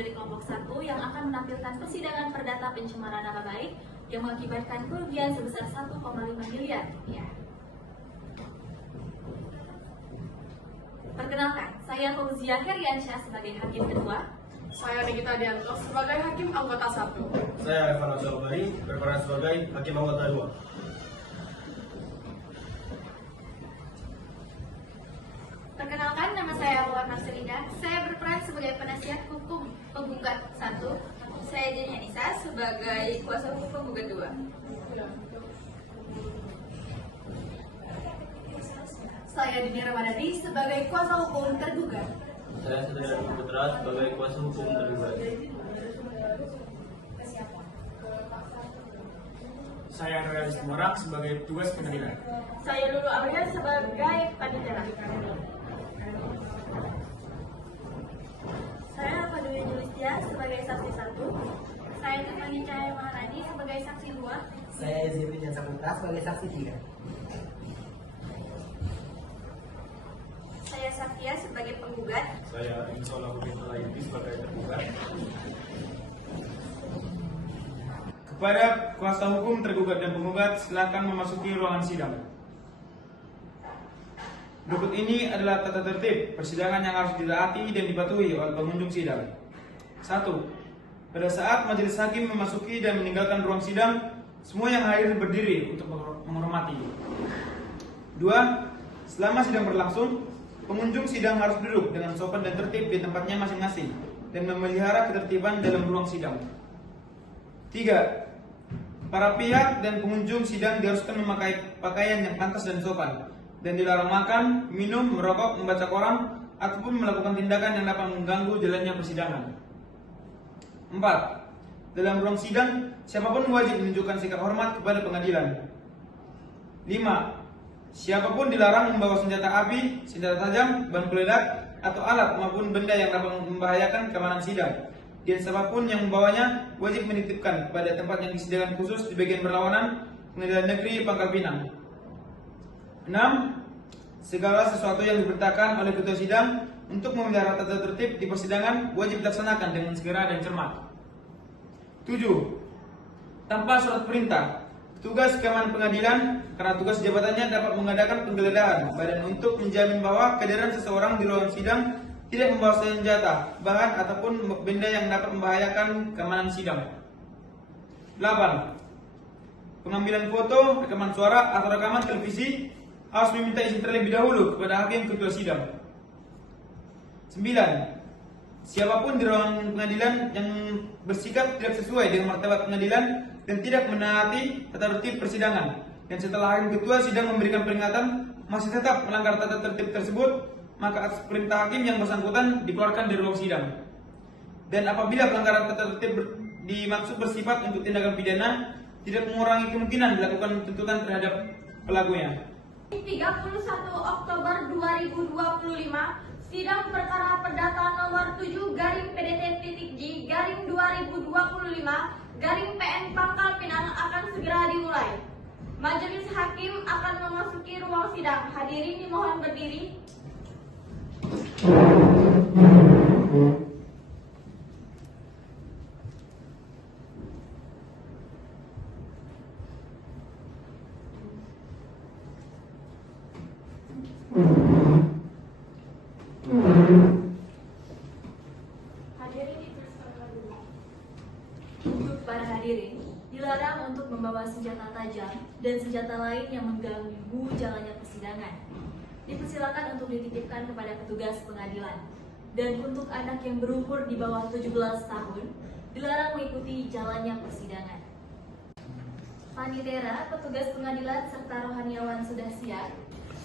dari kelompok 1 yang akan menampilkan persidangan perdata pencemaran nama baik yang mengakibatkan kerugian sebesar 1,5 miliar rupiah. Perkenalkan, saya Fauzia Heriansyah sebagai Hakim Ketua. Saya Nikita Dianto sebagai Hakim Anggota 1. Saya Evan Ojalbari berperan sebagai Hakim Anggota 2. Perkenalkan, nama saya Abuan Marcelina. Saya berperan sebagai penasihat hukum penggugat 1. Saya Jenny Anissa sebagai kuasa hukum penggugat 2. Saya Dini Ramadhani sebagai kuasa hukum tergugat. Saya Satria Putra sebagai kuasa hukum tergugat. Saya Realis Morang sebagai petugas pengadilan. Saya Lulu Aulia sebagai panitera. Saya Padwi Julistia sebagai saksi 1. Saya Tirmani Cahaya Maharani sebagai saksi 2. Saya Yazidin Saputra sebagai saksi 3. Saya Safia sebagai penggugat. Saya Insolahuddin Alayubi sebagai tergugat. Kepada kuasa hukum tergugat dan penggugat, silakan memasuki ruangan sidang. Berikut ini adalah tata tertib persidangan yang harus ditaati dan dipatuhi oleh pengunjung sidang. 1. Pada saat majelis hakim memasuki dan meninggalkan ruang sidang, semua yang hadir berdiri untuk menghormati. 2. Selama sidang berlangsung, pengunjung sidang harus duduk dengan sopan dan tertib di tempatnya masing-masing dan memelihara ketertiban dalam ruang sidang. 3. Para pihak dan pengunjung sidang diharuskan memakai pakaian yang pantas dan sopan dan dilarang makan, minum, merokok, membaca koran, ataupun melakukan tindakan yang dapat mengganggu jalannya persidangan. 4. Dalam ruang sidang, siapapun wajib menunjukkan sikap hormat kepada pengadilan. 5. Siapapun dilarang membawa senjata api, senjata tajam, bahan peledak, atau alat maupun benda yang dapat membahayakan keamanan sidang. Dan siapapun yang membawanya wajib menitipkan kepada tempat yang disediakan khusus di bagian berlawanan Pengadilan Negeri Pangkal Pinang. 6. Segala sesuatu yang diperintahkan oleh ketua sidang untuk memelihara tata tertib di persidangan wajib dilaksanakan dengan segera dan cermat. 7. Tanpa surat perintah, tugas keamanan pengadilan karena tugas jabatannya dapat mengadakan penggeledahan badan untuk menjamin bahwa kehadiran seseorang di ruang sidang tidak membawa senjata, bahan ataupun benda yang dapat membahayakan keamanan sidang. 8. Pengambilan foto, rekaman suara atau rekaman televisi harus meminta izin terlebih dahulu kepada hakim ketua sidang. 9. Siapapun di ruang pengadilan yang bersikap tidak sesuai dengan martabat pengadilan dan tidak menaati tata tertib persidangan dan setelah hakim ketua sidang memberikan peringatan masih tetap melanggar tata tertib tersebut, maka atas perintah hakim yang bersangkutan dikeluarkan dari ruang sidang. Dan apabila pelanggaran tata tertib dimaksud bersifat untuk tindakan pidana, tidak mengurangi kemungkinan dilakukan tuntutan terhadap pelakunya. 31 Oktober 2025, sidang perkara perdata nomor 7-PDT.J-2025-PN Pangkal Pinang akan segera dimulai. Majelis hakim akan memasuki ruang sidang. Hadirin dimohon berdiri. Untuk para hadirin, dilarang untuk membawa senjata tajam dan senjata lain yang mengganggu jalannya persidangan. Dipersilakan untuk dititipkan kepada petugas pengadilan. Dan untuk anak yang berumur di bawah 17 tahun, dilarang mengikuti jalannya persidangan. Panitera, petugas pengadilan serta rohaniawan sudah siap.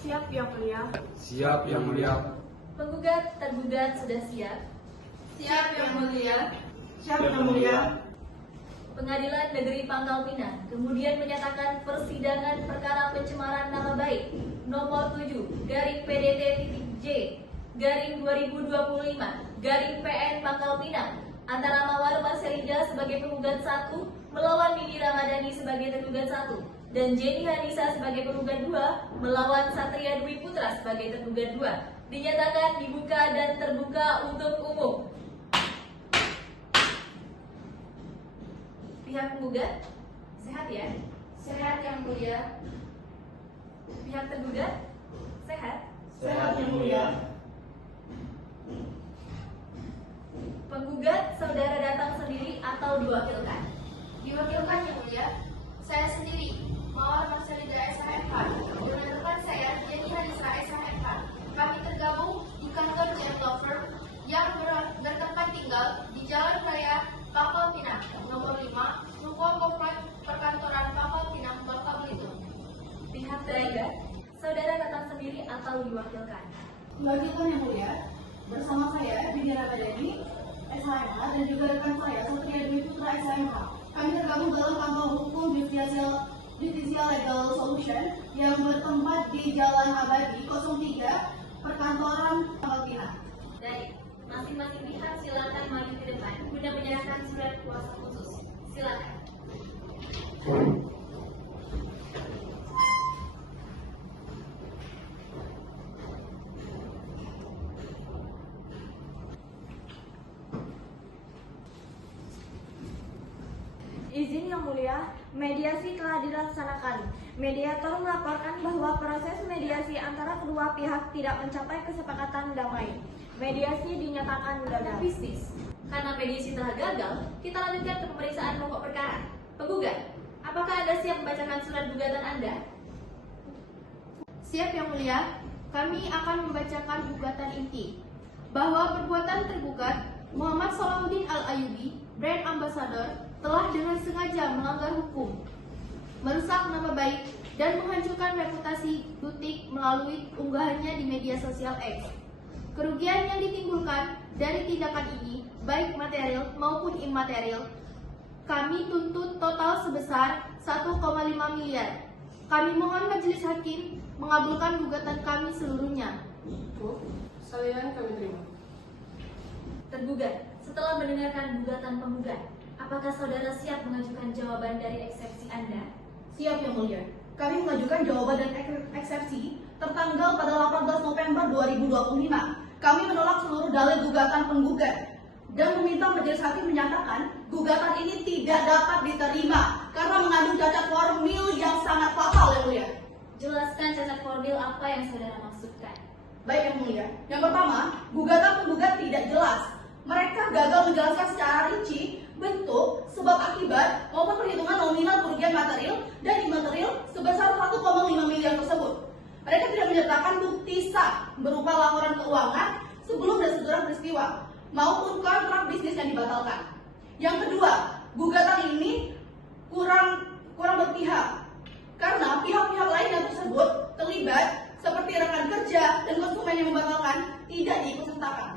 Siap yang mulia. Siap yang mulia. Penggugat, tergugat sudah siap. Siap yang mulia. Siap yang mulia. Pengadilan Negeri Pangkal Pinang kemudian menyatakan persidangan perkara pencemaran nama baik nomor 7-PDT.J-2025-PN Pangkal Pinang antara Mawar Marcelina sebagai penggugat 1 melawan Dini Ramadhani sebagai tergugat 1 dan Jenny Hanisa sebagai penggugat 2 melawan Satria Dwi Putra sebagai tergugat 2 dinyatakan dibuka dan terbuka untuk umum. Pihak penggugat, sehat ya? Sehat yang mulia. Pihak tergugat, sehat? Sehat yang mulia. Penggugat, saudara datang sendiri atau diwakilkan? Diwakilkan yang mulia. Saya sendiri, Mawar Marcelida SHMH, dengan rekan saya, Jenny Hanisa SHMH. Kami tergabung di kantor JM Law Firm yang bertempat tinggal di Jalan Raya Pangkal Pinang, nomor 5, Ruko Komplek Perkantoran Pangkal Pinang, Bangka Belitung. Pihak tergugat, saudara datang sendiri atau diwakilkan? Diwakilkan yang mulia, bersama saya Bini Ramadhani SHMH dan juga rekan saya Satria Dwi Putra SHMH. Kami tergabung dalam kantor hukum Justicial Legal Solution yang bertempat di Jalan Abadi 03 Perkantoran Pangkal Pinang. Baik, masing-masing pihak silakan maju ke depan guna menyerahkan surat kuasa khusus. Silakan. Izin yang mulia, mediasi telah dilaksanakan. Mediator melaporkan bahwa proses mediasi antara kedua pihak tidak mencapai kesepakatan damai. Mediasi dinyatakan gagal. Bisnis. Karena mediasi telah gagal, kita lanjutkan ke pemeriksaan pokok perkara. Penggugat, apakah Anda siap membacakan surat gugatan Anda? Siap yang mulia, kami akan membacakan gugatan inti bahwa perbuatan tergugat Muhammad Salahuddin Al-Ayubi, brand ambassador, telah dengan sengaja melanggar hukum, merusak nama baik, dan menghancurkan reputasi butik melalui unggahannya di media sosial X. Kerugian yang ditimbulkan dari tindakan ini, baik material maupun imaterial, kami tuntut total sebesar 1,5 miliar. Kami mohon majelis hakim mengabulkan gugatan kami seluruhnya. Sekalian kami terima. Tergugat, setelah mendengarkan gugatan penggugat, apakah saudara siap mengajukan jawaban dari eksepsi Anda? Siap yang mulia. Kami mengajukan jawaban dan eksepsi tertanggal pada 18 November 2025. Kami menolak seluruh dalil gugatan penggugat dan meminta majelis hakim menyatakan gugatan ini tidak dapat diterima karena mengandung cacat formil yang sangat fatal yang mulia. Jelaskan cacat formil apa yang saudara maksudkan. Baik yang mulia. Yang pertama, gugatan penggugat tidak jelas. Mereka gagal menjelaskan secara rinci bentuk, sebab akibat, maupun perhitungan nominal kerugian material dan imaterial sebesar 1,5 miliar tersebut. Mereka tidak menyertakan bukti sah berupa laporan keuangan sebelum dan sesudah peristiwa maupun kontrak bisnis yang dibatalkan. Yang kedua, gugatan ini kurang berpihak karena pihak-pihak lain yang tersebut terlibat seperti rekan kerja dan konsumen yang membatalkan tidak diikutsertakan.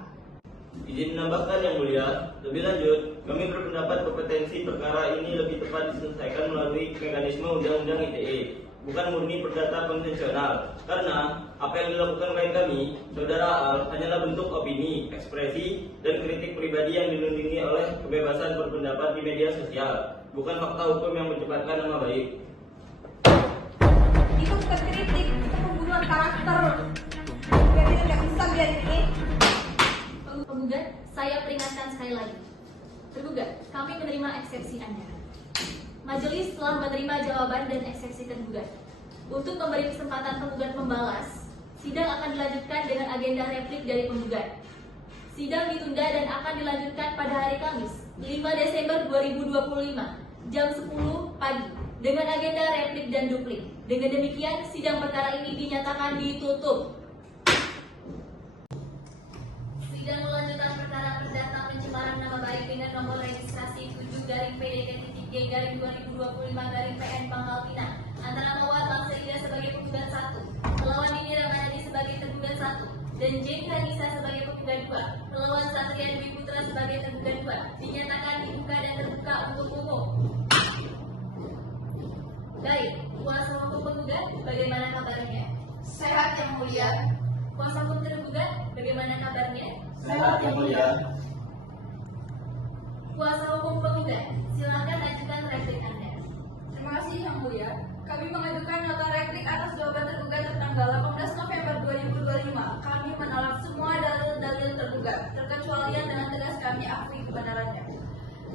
Izin menambahkan yang mulia, lebih lanjut, kami berpendapat kompetensi perkara ini lebih tepat diselesaikan melalui mekanisme Undang-Undang ITE, bukan murni perdata konvensional. Karena apa yang dilakukan klien kami, Saudara Al, hanyalah bentuk opini, ekspresi, dan kritik pribadi yang dilindungi oleh kebebasan berpendapat di media sosial, bukan fakta hukum yang mencemarkan nama baik. Itu bukan kritik, itu pembunuhan karakter. Jadi nggak bisa biar ini. Penggugat, saya peringatkan sekali lagi. Tergugat, kami menerima eksepsi Anda. Majelis telah menerima jawaban dan eksepsi tergugat. Untuk memberi kesempatan penggugat membalas, sidang akan dilanjutkan dengan agenda replik dari penggugat. Sidang ditunda dan akan dilanjutkan pada hari Kamis, 5 Desember 2025, jam 10 pagi, dengan agenda replik dan duplik. Dengan demikian, sidang perkara ini dinyatakan ditutup. Sidang lanjutan perkara perdata pencemaran nama baik dengan nomor registrasi 7-PDK-G-2025-PN Pangkal Pinang antara Mawar Marcelida sebagai penggugat 1, melawan Dini Ramadhani sebagai tergugat 1, dan Jenny Hanisa sebagai penggugat 2, melawan Satria Dwi Putra sebagai tergugat 2, dinyatakan dibuka dan terbuka untuk umum. Baik, kuasa hukum penggugat, bagaimana kabarnya? Sehat yang mulia. Kuasa hukum tergugat, bagaimana kabarnya? Sehat yang mulia. Kuasa hukum penggugat, silakan ajukan replik Anda. Terima kasih yang mulia. Kami mengajukan nota replik atas jawaban tergugat tertanggal 18 November 2025. Kami menolak semua dalil-dalil tergugat, terkecualian dengan tegas kami akui kebenarannya.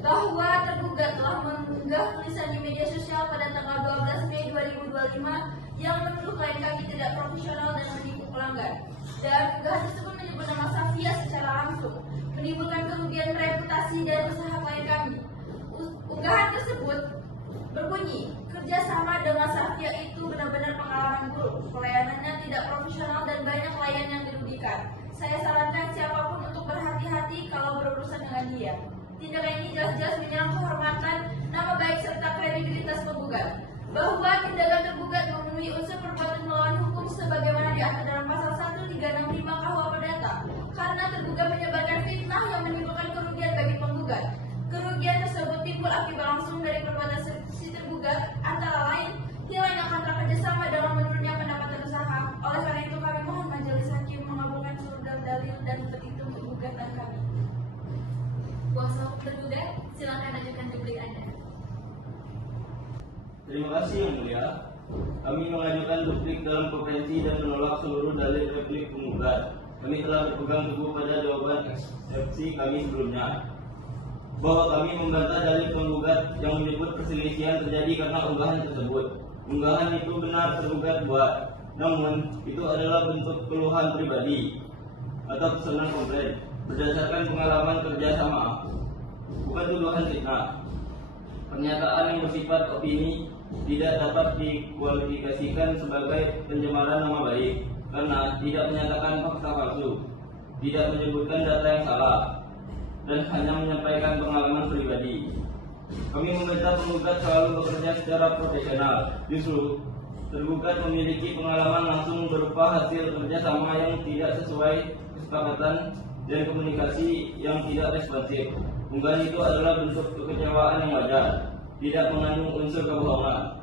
bahwa tergugat telah mengunggah tulisan di media sosial pada tanggal 12 Mei 2025 yang menuduh klien kami tidak profesional dan menipu pelanggan. Dan unggahan tersebut menyebut nama Safia secara langsung, menimbulkan kerugian reputasi dan usaha klien kami. Unggahan tersebut berbunyi, kerjasama dengan Safia itu benar-benar pengalaman buruk, pelayanannya tidak profesional dan banyak klien yang dirugikan. Saya sarankan siapapun untuk berhati-hati kalau berurusan dengan dia. Tindakan ini jelas-jelas menyerang kehormatan, nama baik serta kredibilitas penggugat. Bahwa tindakan tergugat memenuhi unsur perbuatan melawan hukum sebagaimana diatur dalam pasal 1365 KUH Perdata, karena tergugat menyebarkan fitnah yang menimbulkan kerugian bagi penggugat. Kerugian tersebut timbul akibat langsung dari perbuatan si tergugat, antara lain hilangnya kontrak kerjasama dalam menurunnya pendapatan usaha. Oleh karena itu kami mohon majelis hakim mengabulkan seluruh dalil dan petitum gugatan kami. Kuasa hukum tergugat, silakan ajukan duplik Anda. Terima kasih Yang Mulia. Kami mengajukan duplik dalam konferensi dan menolak seluruh dalil replik penggugat. Kami telah berpegang teguh pada jawaban eksepsi kami sebelumnya, bahwa kami membantah dalil penggugat yang menyebut perselisihan terjadi karena unggahan tersebut. Unggahan itu benar tergugat buat, namun itu adalah bentuk keluhan pribadi atau pesanan komplain berdasarkan pengalaman kerja sama, bukan tuduhan fitnah. Pernyataan yang bersifat opini tidak dapat dikualifikasikan sebagai pencemaran nama baik karena tidak menyatakan fakta palsu, tidak menyebutkan data yang salah, dan hanya menyampaikan pengalaman pribadi. Kami meminta penggugat selalu bekerja secara profesional. Justru, tergugat memiliki pengalaman langsung berupa hasil kerjasama yang tidak sesuai kesepakatan dan komunikasi yang tidak responsif. Unggahan itu adalah bentuk kekecewaan yang wajar, tidak mengandung unsur kebohongan.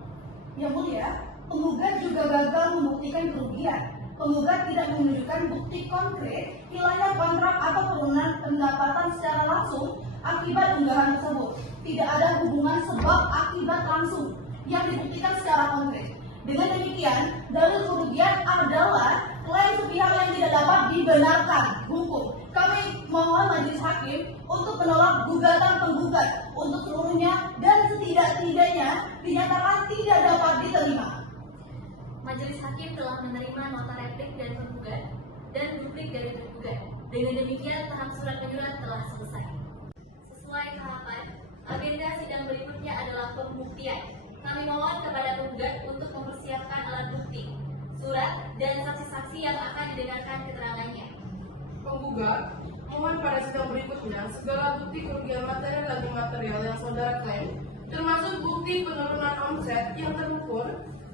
Yang Mulia, penggugat juga gagal membuktikan kerugian. Penggugat tidak menunjukkan bukti konkret hilangnya kontrak atau penurunan pendapatan secara langsung akibat unggahan tersebut. Tidak ada hubungan sebab akibat langsung yang dibuktikan secara konkret. Dengan demikian, dalil kerugian adalah klaim sepihak yang tidak dapat dibenarkan hukum. Kami mohon majelis hakim untuk menolak gugatan penggugat untuk seluruhnya dan setidak-tidaknya dinyatakan tidak dapat diterima. Majelis hakim telah menerima nota replik dari penggugat dan duplik dari tergugat. Dengan demikian, tahap surat menyurat telah selesai. Sesuai tahapan, agenda sidang berikutnya adalah pembuktian. Kami mohon kepada penggugat untuk mempersiapkan alat bukti, surat, dan saksi-saksi yang akan didengarkan keterangannya. Penggugat mohon pada sidang berikutnya segala bukti kerugian material dan imaterial yang saudara klaim, termasuk bukti penurunan omset yang terukur,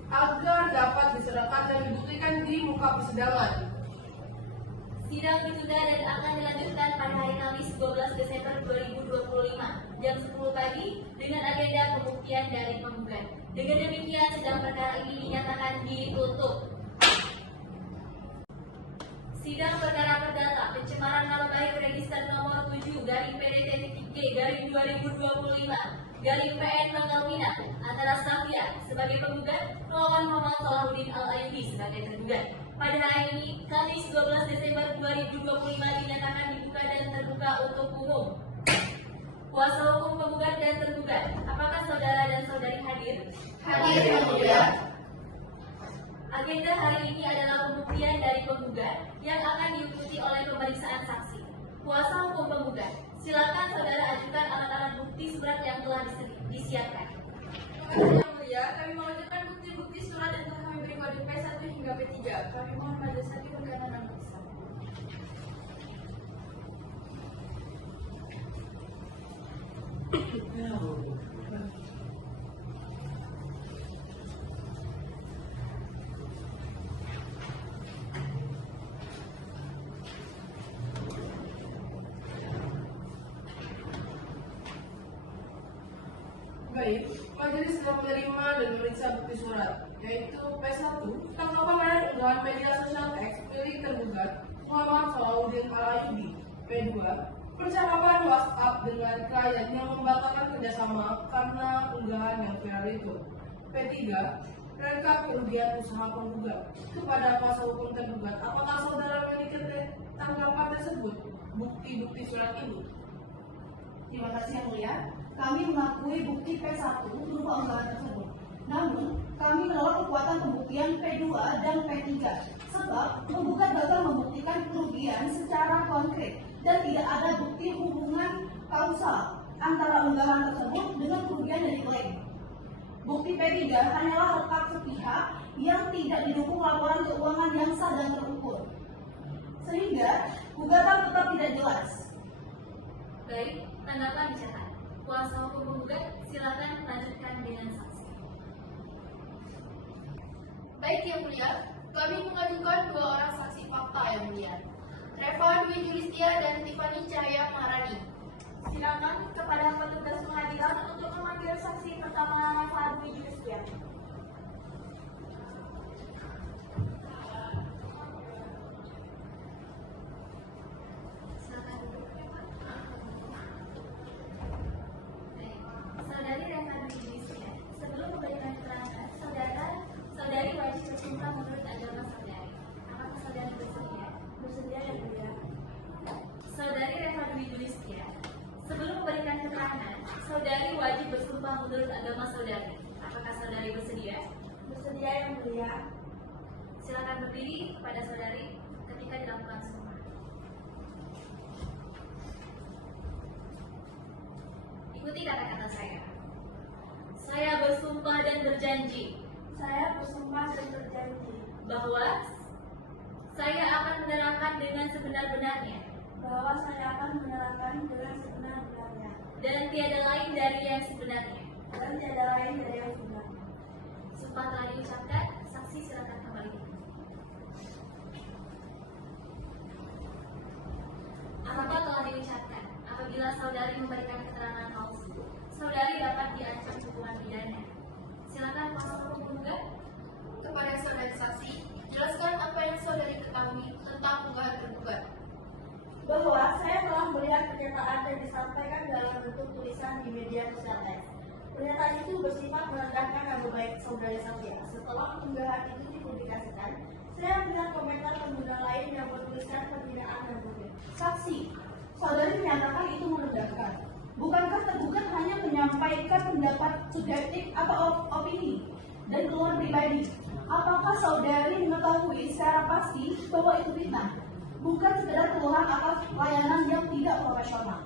agar dapat diserahkan dan dibuktikan di muka persidangan. Sidang ditunda dan akan dilanjutkan pada hari Kamis 12 Desember 2025 jam 10 pagi dengan agenda pembuktian dari penggugat. Dengan demikian, sidang perkara ini dinyatakan ditutup. Sidang perkara perdata pencemaran nama baik register nomor 7-PDT-2025-PN Pangkal Pinang antara Safia sebagai penggugat melawan Muhammad Salahuddin Al-Ayubi sebagai tergugat. Pada hari ini, Kamis 12 Desember 2025 dinyatakan dibuka dan terbuka untuk umum. Kuasa hukum penggugat dan tergugat, apakah saudara dan saudari hadir? Hadir, Yang Mulia. Agenda hari ini adalah pembuktian dari penggugat yang akan diikuti oleh pemeriksaan saksi. Kuasa hukum penggugat, silakan saudara ajukan alat-alat bukti surat yang telah disiapkan. Yang Mulia, kami mengajukan bukti-bukti surat yang telah kami beri kode P1 hingga P3. Kami mohon majelis hakim berkenan dan memeriksa. Baik, majelis telah menerima dan memeriksa bukti surat, yaitu P1, tanggapan terhadap unggahan media sosial X milik tergugat Muhammad Salahuddin Al-Ayubi. P2, percakapan WhatsApp dengan klien yang membatalkan kerjasama karena unggahan yang viral itu. P3, rekap kerugian usaha penggugat. Kepada kuasa hukum tergugat, apakah saudara memiliki tanggapan tersebut? Bukti-bukti surat ini. Terima kasih yang mulia. Kami mengakui bukti P1 berupa unggahan tersebut. Namun, kami menolak kekuatan pembuktian P2 dan P3 sebab penggugat gagal membuktikan kerugian secara konkret dan tidak ada bukti hubungan kausal antara unggahan tersebut dengan kerugian yang diklaim. Bukti P3 hanyalah retak sepihak yang tidak didukung laporan keuangan yang sah dan terukur. Sehingga gugatan tetap tidak jelas. Baik, tanggapan dicatat. Kuasa hukum penggugat, silakan melanjutkan dengan saksi. Baik yang mulia, kami mengajukan 2 orang saksi fakta yang mulia, Reva Dwi Julistia dan Tiffany Cahaya Maharani. Silakan kepada petugas pengadilan untuk memanggil saksi pertama Reva Dwi Julistia. Silakan duduk. Baik, saudari Reva Dwi Julistia, sebelum memberikan keterangan, saudari wajib bersumpah menurut agama saudari. Apakah saudari bersedia? Bersedia yang mulia. Saudari Reva Dwi Julistia, sebelum memberikan keterangan, saudari wajib bersumpah menurut agama saudari. Apakah saudari bersedia? Bersedia yang mulia. Silakan berdiri kepada saudari ketika dilakukan sumpah. Ikuti kata-kata saya. Saya bersumpah dan berjanji Saya bersumpah dan berjanji bahwa saya akan menerangkan dengan sebenar-benarnya bahwa saya akan menerangkan dengan sebenar-benarnya dan tiada lain dari yang sebenarnya. dan tiada lain dari yang sebenarnya. Sumpah telah diucapkan, saksi silakan kembali. Sumpah telah diucapkan. Apabila saudari memberikan keterangan palsu, saudari dapat diancam hukuman pidana. Silakan kuasa hukum penggugat. Kepada saudari saksi, jelaskan apa yang saudari ketahui tentang unggahan tergugat. Bahwa saya telah melihat pernyataan yang disampaikan dalam bentuk tulisan di media sosial X. Pernyataan itu bersifat merendahkan nama baik saudari Satya. Setelah unggahan itu dipublikasikan, saya melihat komentar pengguna lain yang bertuliskan penghinaan dan bullying. Saksi, saudari menyatakan itu merendahkan. Bukankah tergugat hanya menyampaikan pendapat subjektif atau opini dan keluhan pribadi? Apakah saudari mengetahui secara pasti bahwa itu fitnah? Bukan sekedar keluhan atas layanan yang tidak profesional.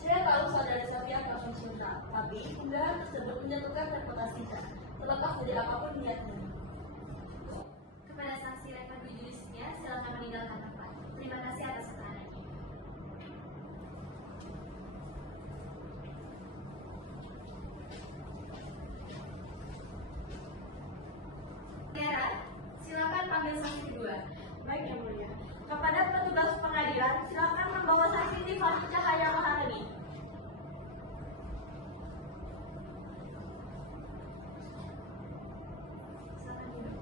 Saya tahu saudari Satya tak mencinta, tapi unggahan tersebut menjatuhkan reputasi kita, terlepas dari apapun niatnya. Kepada saksi Reva Dwi Julistia, silakan meninggalkan tempat. Terima kasih atas keterangannya. Hera, silakan panggil saksi kedua. Baik yang mulia. Kepada petugas pengadilan, silakan membawa saksi Tiffany Cahaya Maharani. Silakan duduk.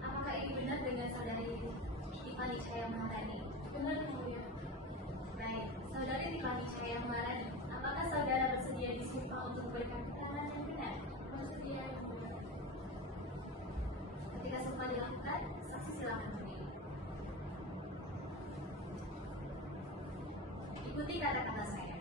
Apakah ini benar dengan saudari Tiffany Cahaya Maharani? Benar yang mulia. Baik, saudari Tiffany Cahaya Maharani, apakah saudara bersedia disumpah untuk memberikan keterangan yang benar? Bersedia yang mulia. Ketika sumpah dilakukan, saksi silakan berdiri. Ikuti kata-kata saya.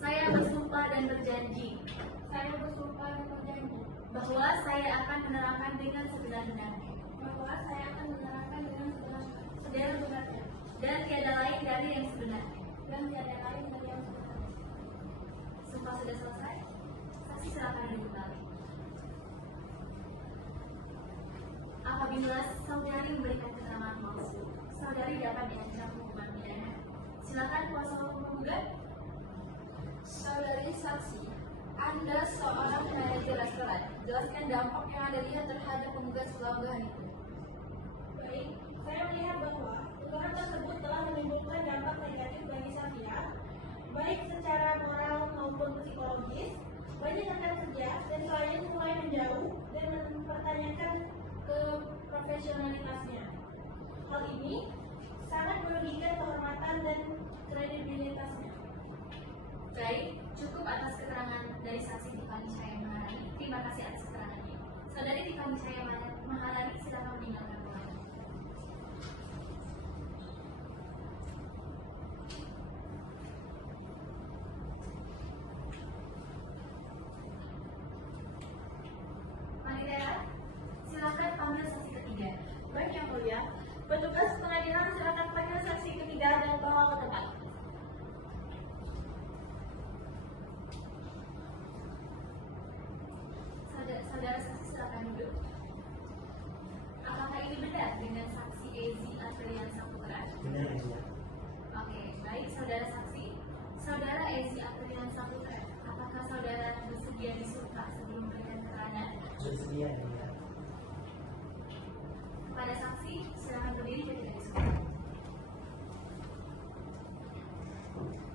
Saya bersumpah dan berjanji Saya bersumpah dan berjanji bahwa saya akan menerangkan dengan sebenar-benarnya bahwa saya akan menerangkan dengan sebenar-benarnya dan tiada lain dari yang sebenarnya. dan tiada lain dari yang sebenarnya. Sumpah sudah selesai. Saksi silakan duduk kembali. Apabila saudari memberikan keterangan palsu, saudari dapat diancam hukuman pidana. Silakan kuasa hukum penggugat. Saudari saksi, Anda seorang manajer restoran. Jelaskan dampak yang Anda lihat terhadap penggugat setelah unggahan itu. Baik, saya melihat bahwa unggahan tersebut telah menimbulkan dampak negatif bagi Satya, baik secara moral maupun psikologis. Banyak rekan kerja dan klien mulai menjauh dan mempertanyakan profesionalitasnya. Hal ini sangat merugikan kehormatan dan kredibilitasnya. Baik, cukup atas keterangan dari saksi Tiffany Cahaya Maharani. Terima kasih atas keterangannya. Saudari Tiffany Cahaya Maharani, silakan meninggalkan ruangan. Oke, baik saudara saksi. Saudara Ezi Aprilian Saputra, apakah saudara bersedia disumpah sebelum memberikan keterangan? Bersedia yang mulia. Pada saksi, silakan berdiri ketika disumpah.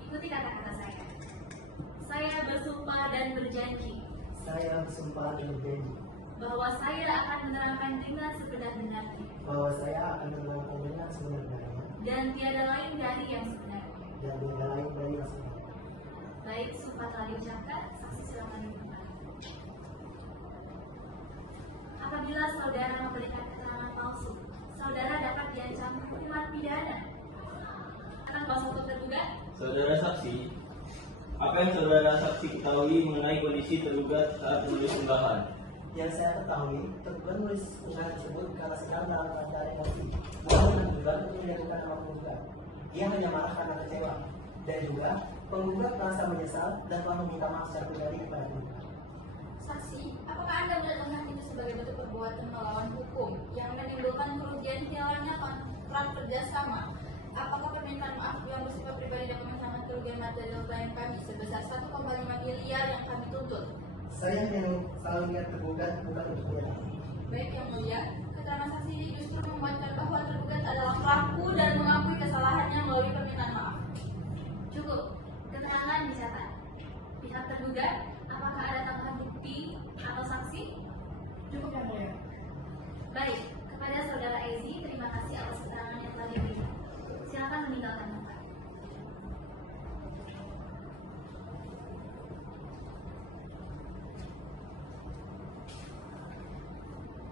Ikuti kata-kata saya. Saya bersumpah dan berjanji Saya bersumpah dan berjanji bahwa saya akan menerangkan dengan sebenar-benarnya bahwa saya akan menerangkan dengan sebenarnya dan tiada lain dari yang sebenarnya. dan tidak lain dari yang sebenarnya. Baik, sumpah telah diucapkan, saksi silakan dimulai. Apabila saudara memberikan keterangan palsu, saudara dapat diancam hukuman pidana. Akan kuasa hukum tergugat? Saudara saksi, apa yang saudara saksi ketahui mengenai kondisi tergugat saat menulis unggahan? Yang saya ketahui, penulis unggahan tersebut karena sedang dalam keadaan emosi, bukan menduga untuk menyatukan nama penggugat. Ia hanya marah karena kecewa, dan juga penggugat merasa menyesal dan telah meminta maaf secara pribadi kepada penggugat. Saksi, apakah Anda melihat unggahan itu sebagai bentuk perbuatan melawan hukum yang menimbulkan kerugian hilangnya kontrak kerjasama? Apakah permintaan maaf yang bersifat pribadi dapat menghemat kerugian material klien kami sebesar 1,5 miliar yang kami tuntut? Saya hanya selalu ingat tergugat bukan untuk menyerang. Baik yang mulia, keterangan saksi ini justru membuatkan bahwa tergugat adalah pelaku dan mengakui kesalahannya melalui permintaan maaf. Cukup. Keterangan dicatat. Pihak tergugat, apakah ada tambahan bukti atau saksi? Cukup yang mulia. Baik, kepada saudara Ezi, terima kasih atas keterangan yang telah diberikan. Silakan meninggalkan tempat.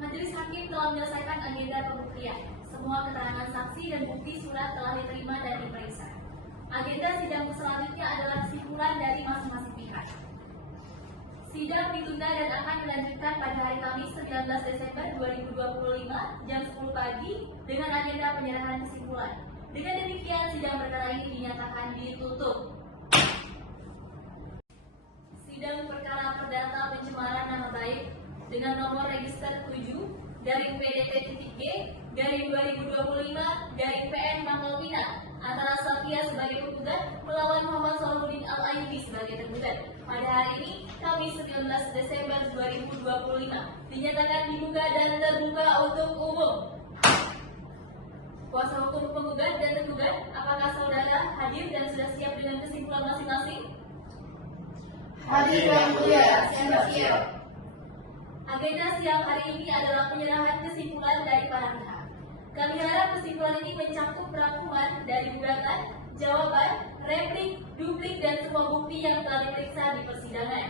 Majelis Hakim telah menyelesaikan agenda pembuktian. Semua keterangan saksi dan bukti surat telah diterima dan diperiksa. Agenda sidang selanjutnya adalah kesimpulan dari masing-masing pihak. Sidang ditunda dan akan dilanjutkan pada hari Kamis 19 Desember 2025 jam 10 pagi dengan agenda penyerahan kesimpulan. Dengan demikian sidang perkara ini dinyatakan ditutup. Sidang perkara perdata pencemaran nama baik dengan nomor register 7 dari PDT-G/2025/PN Mangkal Pinang antara Safia sebagai penggugat melawan Muhammad Salahuddin Al-Ayyubi sebagai tergugat pada hari ini Kamis 19 Desember 2025 dinyatakan dibuka dan terbuka untuk umum. Kuasa hukum penggugat dan tergugat, apakah saudara hadir dan sudah siap dengan kesimpulan masing-masing? Hadir yang mulia, siap. Agenda siang hari ini adalah penyerahan kesimpulan dari para pihak. Kami harap kesimpulan ini mencakup rangkuman dari gugatan, jawaban, replik, duplik, dan semua bukti yang telah diperiksa di persidangan.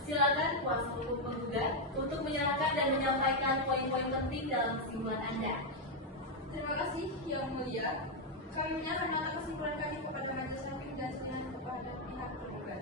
Silakan kuasa hukum penggugat untuk menyerahkan dan menyampaikan poin-poin penting dalam kesimpulan Anda. Terima kasih yang mulia. Kami menyerahkan nota kesimpulan kami kepada majelis hakim dan sidang kepada pihak tergugat.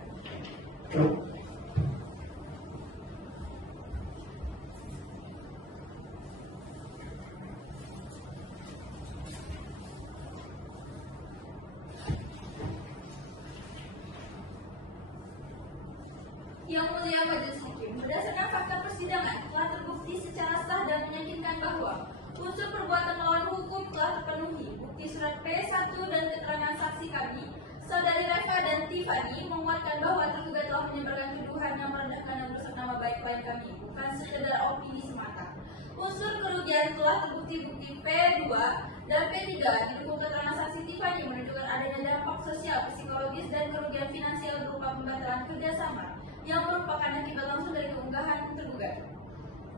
Yang mulia majelis hakim, berdasarkan fakta persidangan telah terbukti secara sah dan meyakinkan bahwa unsur perbuatan melawan hukum telah terpenuhi. Bukti surat P1 dan keterangan saksi kami, Saudari Reva dan Tiffany menguatkan bahwa tergugat telah menyebarkan tuduhan yang merendahkan dan merusak nama baik klien kami, bukan sekedar opini semata. Unsur kerugian telah terbukti bukti P2 dan P3 didukung keterangan saksi Tiffany menunjukkan adanya dampak sosial, psikologis, dan kerugian finansial berupa pembatalan kerjasama yang merupakan akibat langsung dari keunggahan tergugat.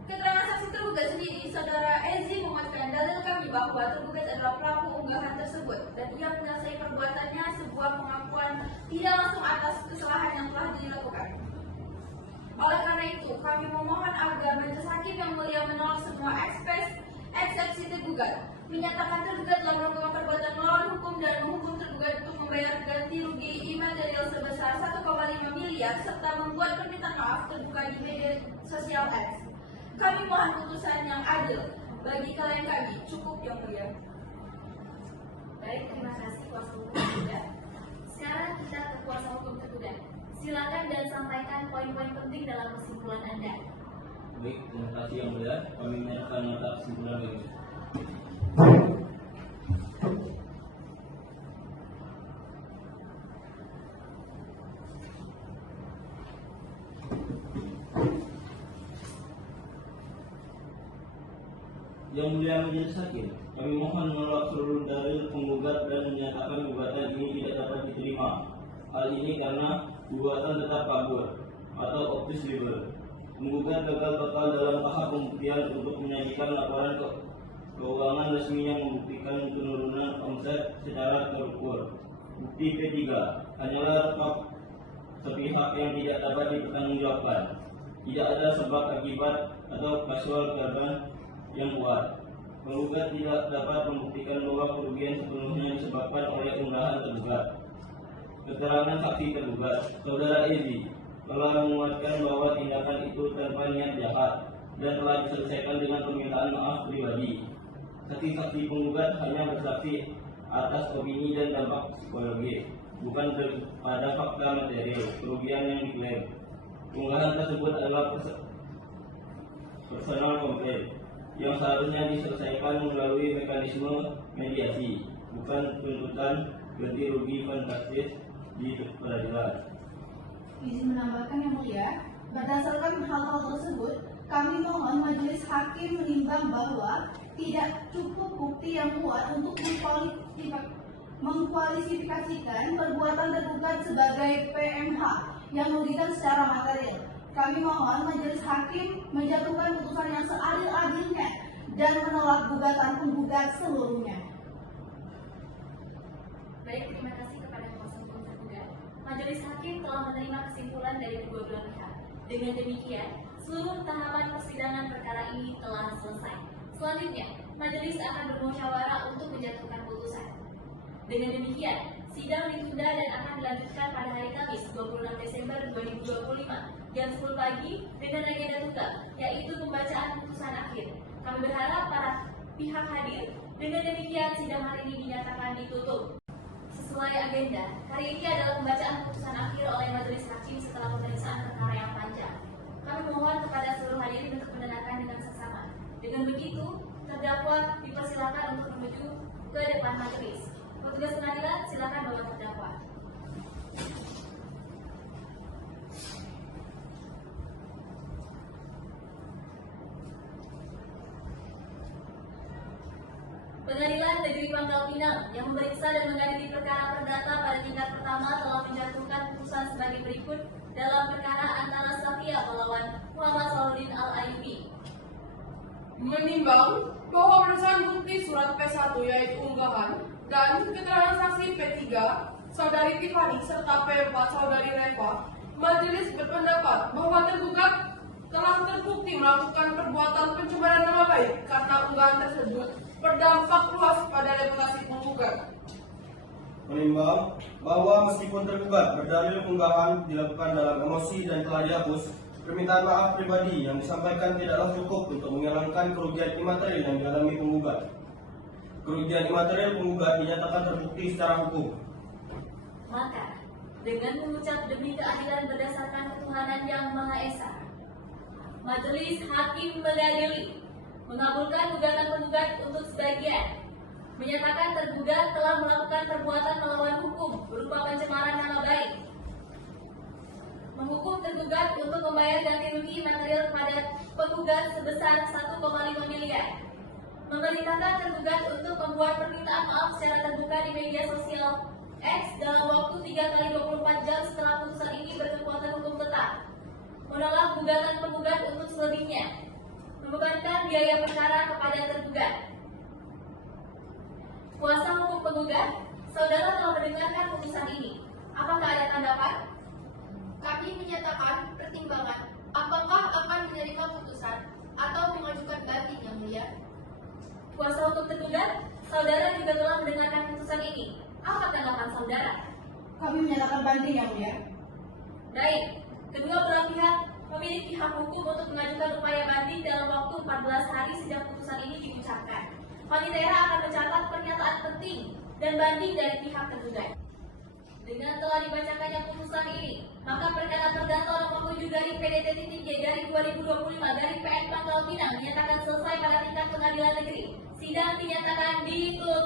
Keterangan saksi tergugat sendiri, Saudara Ezi menguatkan dalil kami bahwa tergugat adalah pelaku unggahan tersebut dan ia menyelesaikan perbuatannya sebuah pengakuan tidak langsung atas kesalahan yang telah dilakukan. Oleh karena itu, kami memohon agar majelis hakim yang mulia menolak semua eksepsi tergugat, menyatakan tergugat telah melakukan perbuatan melawan hukum dan menghukum tergugat untuk membayar ganti rugi imaterial sebesar 1,5 miliar serta membuat permintaan maaf terbuka di media sosial X. Kami mohon putusan yang adil bagi klien kami. Cukup yang mulia. Baik, terima kasih kuasa hukum tergugat. Sekarang kita ke kuasa hukum tergugat. Silakan dan sampaikan poin-poin penting dalam kesimpulan Anda. Baik, terima kasih yang mulia. Kami menyerahkan nota kesimpulan berikut. Majelis Hakim, kami mohon menolak seluruh dalil penggugat dan menyatakan gugatan ini tidak dapat diterima. Hal ini karena gugatan tetap kabur atau optus libel. Penggugat gagal total dalam tahap pembuktian untuk menyajikan laporan keuangan resmi yang membuktikan penurunan omset secara terukur. Bukti P3 hanyalah rekap sepihak yang tidak dapat dipertanggungjawabkan. Tidak ada sebab akibat atau kasual korban yang kuat. Penggugat tidak dapat membuktikan bahwa kerugian sepenuhnya disebabkan oleh unggahan tergugat. Keterangan saksi tergugat, Saudara Ezi, telah menguatkan bahwa tindakan itu tanpa niat jahat dan telah diselesaikan dengan permintaan maaf pribadi. Saksi-saksi penggugat hanya bersaksi atas opini dan dampak psikologis, bukan pada fakta material kerugian yang diklaim. Unggahan tersebut adalah personal komplain yang seharusnya diselesaikan melalui mekanisme mediasi, bukan tuntutan ganti rugi fantastis di peradilan. Izin menambahkan yang mulia, berdasarkan hal-hal tersebut, kami mohon majelis hakim menimbang bahwa tidak cukup bukti yang kuat untuk mengkualifikasikan perbuatan tergugat sebagai PMH yang merugikan secara material. Kami mohon majelis hakim menjatuhkan putusan yang seadil-adilnya dan menolak gugatan penggugat seluruhnya. Baik, terima kasih kepada kuasa hukum tergugat. Majelis hakim telah menerima kesimpulan dari kedua belah pihak. Dengan demikian, seluruh tahapan persidangan perkara ini telah selesai. Selanjutnya, majelis akan bermusyawarah untuk menjatuhkan putusan. Dengan demikian, sidang ditunda dan akan dilanjutkan pada hari Kamis 26 Desember 2025 jam 10 pagi dengan agenda tunggal, yaitu pembacaan putusan akhir. Kami berharap para pihak hadir. Dengan demikian, sidang hari ini dinyatakan ditutup. Sesuai agenda, hari ini adalah pembacaan putusan akhir oleh majelis hakim setelah pemeriksaan perkara yang panjang. Kami mohon kepada seluruh hadirin untuk mendengarkan dengan seksama. Dengan begitu, terdakwa dipersilakan untuk menuju ke depan majelis. Petugas pengadilan, silakan bawa terdakwa. Pengadilan Negeri Pangkal Pinang yang memeriksa dan mengadili perkara perdata pada tingkat pertama telah menjatuhkan putusan sebagai berikut dalam perkara antara Safia melawan Muhammad Salahuddin Al-Ayyubi. Menimbang bahwa berdasarkan bukti surat P1 yaitu unggahan dan keterangan saksi P3, Saudari Tiffany serta P4, Saudari Reva, majelis berpendapat bahwa tergugat telah terbukti melakukan perbuatan pencemaran nama baik karena unggahan tersebut berdampak luas pada reputasi penggugat. Menimbang bahwa meskipun tergugat berdalil unggahan dilakukan dalam emosi dan telah dihapus, permintaan maaf pribadi yang disampaikan tidaklah cukup untuk menghilangkan kerugian imaterial yang dialami penggugat. Kerugian imaterial penggugat dinyatakan terbukti secara hukum. Maka, dengan mengucap demi keadilan berdasarkan ketuhanan yang Maha Esa, majelis hakim mengadili mengabulkan gugatan penggugat untuk sebagian, menyatakan tergugat telah melakukan perbuatan melawan hukum berupa pencemaran nama baik, menghukum tergugat untuk membayar ganti rugi material kepada penggugat sebesar 1,5 miliar, memerintahkan tergugat untuk membuat permintaan maaf secara terbuka di media sosial X dalam waktu 3x24 jam setelah putusan ini berkekuatan hukum tetap, menolak gugatan penggugat untuk selebihnya, membebankan biaya perkara kepada tergugat. Kuasa hukum penggugat, saudara telah mendengarkan putusan ini. Apakah ada tanggapan? Kami menyatakan pertimbangan apakah akan menerima putusan atau mengajukan banding yang mulia. Kuasa hukum tergugat, saudara juga telah mendengarkan putusan ini. Apa tanggapan saudara? Kami menyatakan banding yang mulia. Baik, kedua belah pihak memiliki hak hukum untuk mengajukan upaya banding dalam waktu 14 hari sejak putusan ini diucapkan. Panitera akan mencatat pernyataan penting dan banding dari pihak tergugat. Dengan telah dibacakannya putusan ini, maka perkara terdata nomor 7 dari PDT-G dari 2025 dari PN Pangkal Pinang menyatakan selesai pada tingkat pengadilan negeri. Sidang dinyatakan ditutup.